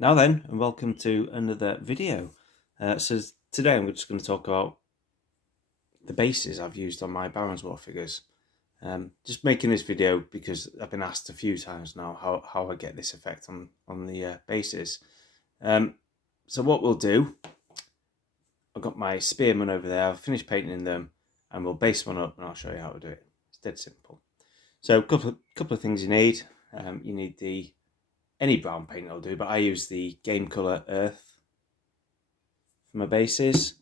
Now then, and welcome to another video. So today I'm just going to talk about the bases I've used on my Barons War figures. Just making this video because I've been asked a few times now how I get this effect on the bases. So what we'll do, I've got my spearmen over there, I've finished painting them, and we'll base one up and I'll show you how to do it. It's dead simple. So a couple of things you need. You need any brown paint will do, but I use the Game Colour Earth for my bases.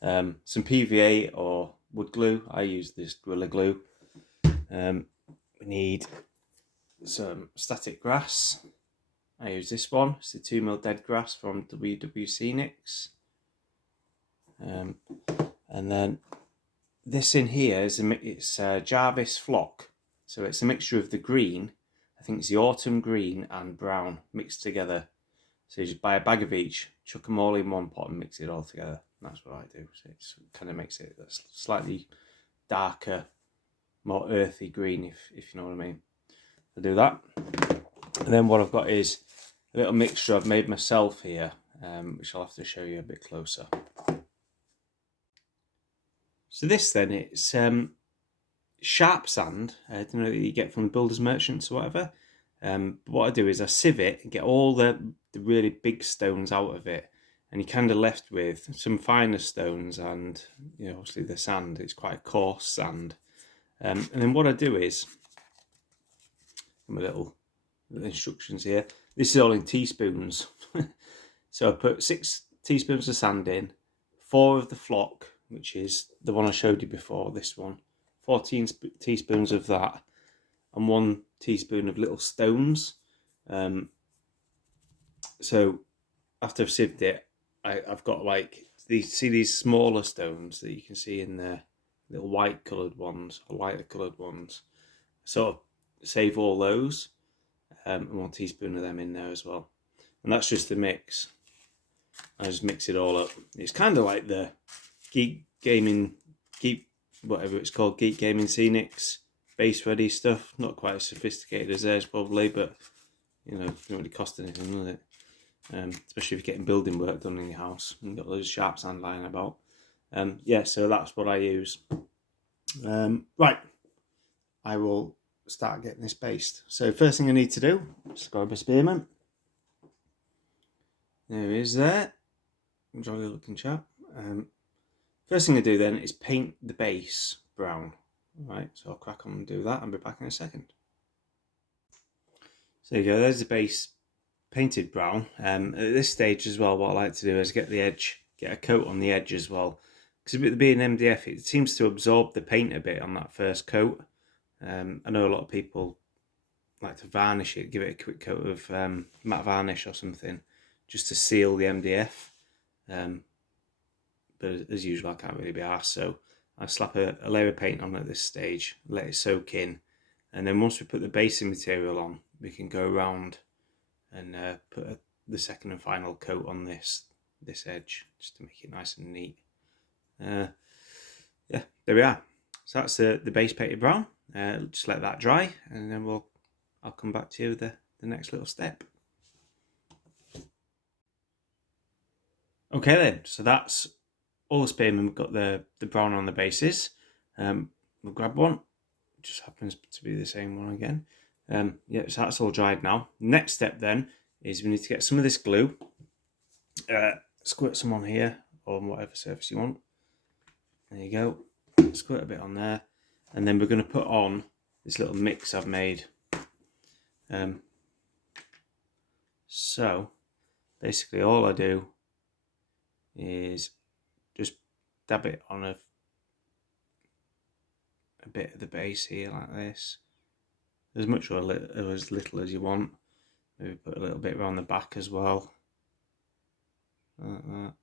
Some PVA or wood glue. I use this Gorilla Glue. We need some static grass. I use this one. It's the 2mm dead grass from WWC Nicks. And then this in here is it's Jarvis Flock. So it's a mixture of the green. I think it's the autumn green and brown mixed together. So you just buy a bag of each, chuck them all in one pot and mix it all together. And that's what I do. So it kind of makes it slightly darker, more earthy green, if you know what I mean. I'll do that. And then what I've got is a little mixture I've made myself here, which I'll have to show you a bit closer. So this then, it's sharp sand, that you get from the builders merchants or whatever. But what I do is I sieve it and get all the really big stones out of it, and you're kind of left with some finer stones and obviously the sand. It's quite a coarse sand. And then what I do is, my little instructions here, this is all in teaspoons. So I put 6 teaspoons of sand in, 4 of the flock, which is the one I showed you before, this one, 14 teaspoons of that, and 1 teaspoon of little stones. So after I've sieved it, I've got like these smaller stones that you can see in there, little white coloured ones or lighter coloured ones. So save all those, and 1 teaspoon of them in there as well. And that's just the mix. I just mix it all up. It's kind of like the Geek Gaming Scenics base ready stuff. Not quite as sophisticated as theirs probably, but it don't really cost anything, does it? Especially if you're getting building work done in your house and you've got loads of sharp sand lying about. So that's what I use. Right, I will start getting this based. So first thing I need to do is grab a spearman. There he is there. Jolly looking chap. First thing I do then is paint the base brown. Right, so I'll crack on and do that and be back in a second. So there you go, there's the base painted brown. At this stage as well, what I like to do is get a coat on the edge as well. Because with it being MDF, it seems to absorb the paint a bit on that first coat. I know a lot of people like to varnish it, give it a quick coat of matte varnish or something, just to seal the MDF. But as usual, I can't really be arsed, so I slap a layer of paint on at this stage, let it soak in, and then once we put the basing material on, we can go around and put the second and final coat on this edge, just to make it nice and neat. Yeah, there we are. So that's the base painted brown. Just let that dry, and then I'll come back to you with the next little step. Okay then, so that's all the spearmen. We've got the brown on the bases. We'll grab one. It just happens to be the same one again. So that's all dried now. Next step then is we need to get some of this glue. Squirt some on here or on whatever surface you want. There you go. Squirt a bit on there, and then we're going to put on this little mix I've made. So basically all I do is just dab it on a bit of the base here like this, as much or as little as you want. Maybe put a little bit around the back as well, like that.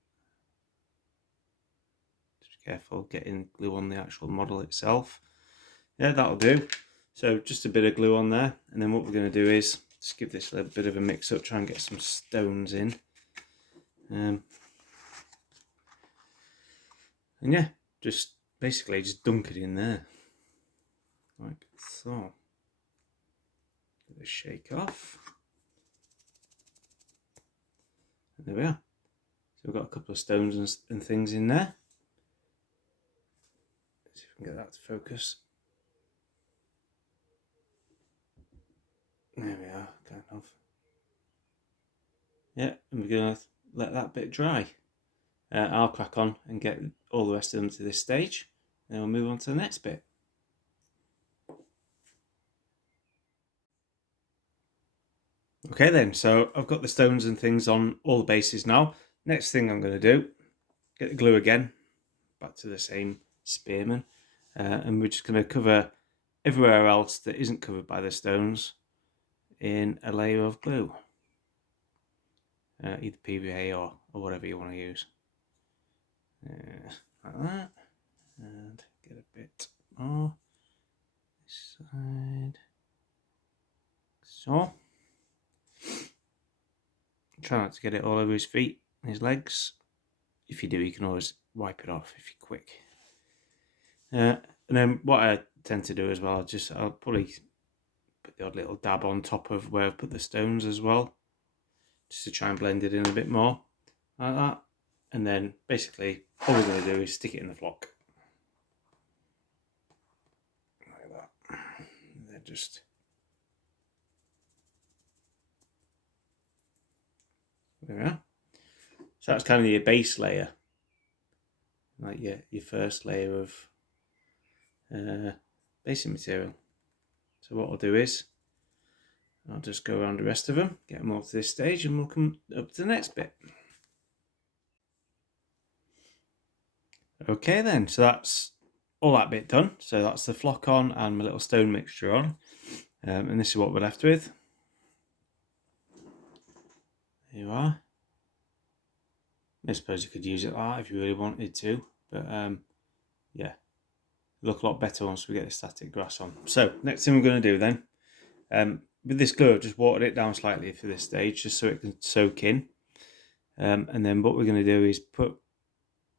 Just careful getting glue on the actual model itself. Yeah, that'll do. So just a bit of glue on there, and then what we're going to do is just give this a little bit of a mix up, try and get some stones in. And yeah, just basically just dunk it in there, like so. Give it a shake off. There we are. So we've got a couple of stones and things in there. Let's see if we can get that to focus. There we are, kind of. Yeah, and we're going to let that bit dry. I'll crack on and get all the rest of them to this stage, and we'll move on to the next bit. Okay then, so I've got the stones and things on all the bases now. Next thing I'm going to do, get the glue again, back to the same spearman, and we're just going to cover everywhere else that isn't covered by the stones in a layer of glue. Either PVA or whatever you want to use. Like that. And get a bit more this side. So. Try not to get it all over his feet and his legs. If you do, you can always wipe it off if you're quick. And then what I tend to do as well, I'll probably put the odd little dab on top of where I've put the stones as well, just to try and blend it in a bit more, like that. And then basically all we're going to do is stick it in the flock. Like that. And then just... There we are. So that's kind of your base layer, like your first layer of basic material. So what I'll do is I'll just go around the rest of them, get them all to this stage, and we'll come up to the next bit. Okay then, so that's all that bit done. So that's the flock on and my little stone mixture on, and this is what we're left with. There you are. I suppose you could use it like that if you really wanted to, but yeah, look a lot better once we get the static grass on. So next thing we're going to do then, with this glue, I've just watered it down slightly for this stage, just so it can soak in. And then what we're going to do is put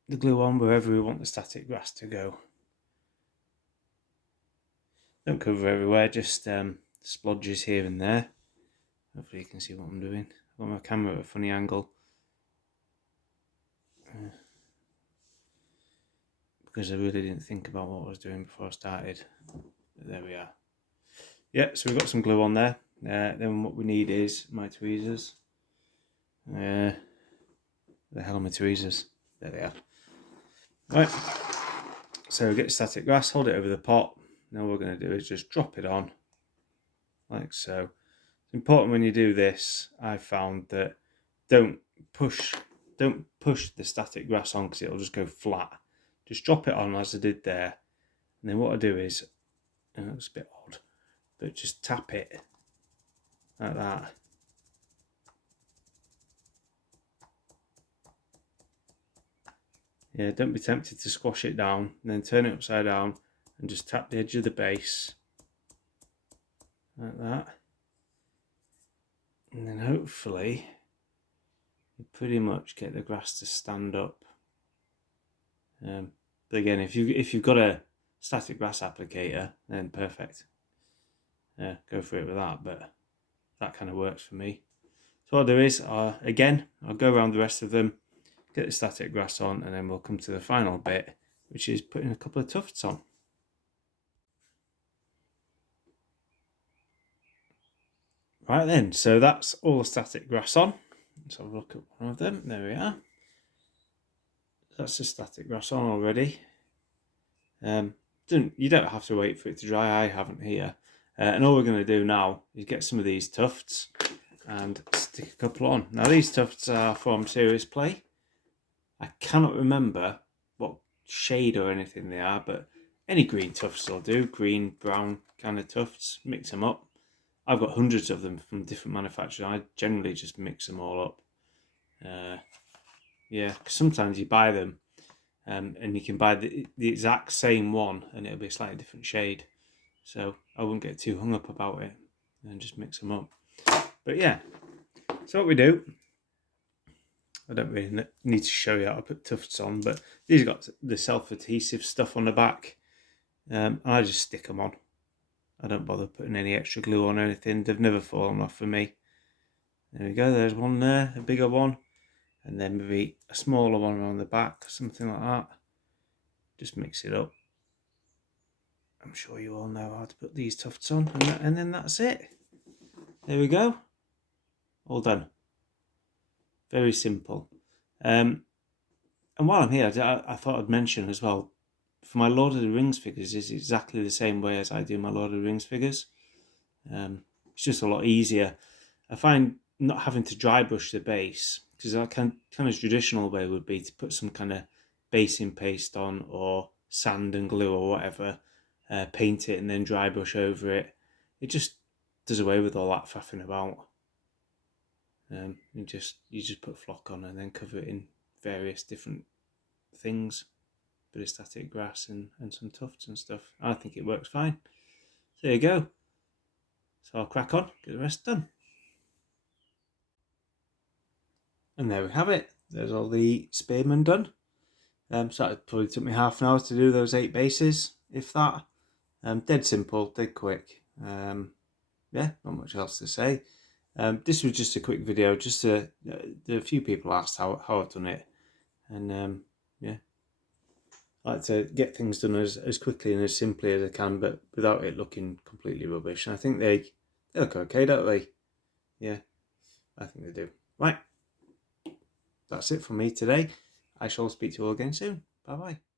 the glue on wherever we want the static grass to go. Don't cover everywhere, just splodges here and there. Hopefully you can see what I'm doing. I've got my camera at a funny angle. Because I really didn't think about what I was doing before I started. But there we are. Yeah, so we've got some glue on there. Then what we need is my tweezers. The hell are my tweezers? There they are. Right. So get the static grass, hold it over the pot. Now what we're going to do is just drop it on, like so. It's important when you do this, I've found that don't push the static grass on because it'll just go flat. Just drop it on as I did there. And then what I do is, and it looks a bit odd, but just tap it like that. Yeah, don't be tempted to squash it down, and then turn it upside down and just tap the edge of the base like that. And then hopefully you pretty much get the grass to stand up. But again, if you've got a static grass applicator, then perfect. Go for it with that, but that kind of works for me. So what I'll do is, again, I'll go around the rest of them, get the static grass on, and then we'll come to the final bit, which is putting a couple of tufts on. Right then, so that's all the static grass on. Let's have a look at one of them. There we are. That's the static grass on already. You don't have to wait for it to dry. I haven't here. And all we're going to do now is get some of these tufts and stick a couple on. Now these tufts are from Serious Play. I cannot remember what shade or anything they are, but any green tufts will do. Green, brown kind of tufts. Mix them up. I've got hundreds of them from different manufacturers. I generally just mix them all up. Yeah, cause sometimes you buy them and you can buy the exact same one and it'll be a slightly different shade. So I wouldn't get too hung up about it and just mix them up. But yeah, so what we do, I don't really need to show you how to put tufts on, but these have got the self-adhesive stuff on the back. And I just stick them on. I don't bother putting any extra glue on or anything. They've never fallen off for me. There we go, there's one there, a bigger one. and then maybe a smaller one around the back, something like that. Just mix it up. I'm sure you all know how to put these tufts on, and then that's it. There we go. All done. Very simple. And while I'm here, I thought I'd mention as well, for my Lord of the Rings figures, it's exactly the same way as I do my Lord of the Rings figures. It's just a lot easier. I find not having to dry brush the base, because that kind of traditional way would be to put some kind of basing paste on, or sand and glue or whatever, paint it and then dry brush over it. It just does away with all that faffing about. You just put flock on and then cover it in various different things, bit of static grass and some tufts and stuff. I think it works fine. So there you go. So I'll crack on, get the rest done. And there we have it. There's all the spearmen done. So it probably took me half an hour to do those 8 bases, if that. Dead simple, dead quick. Yeah, not much else to say. This was just a quick video, just a few people asked how I've done it. And yeah, I like to get things done as quickly and as simply as I can, but without it looking completely rubbish. And I think they look okay, don't they? Yeah, I think they do. Right, that's it from me today. I shall speak to you all again soon. Bye bye.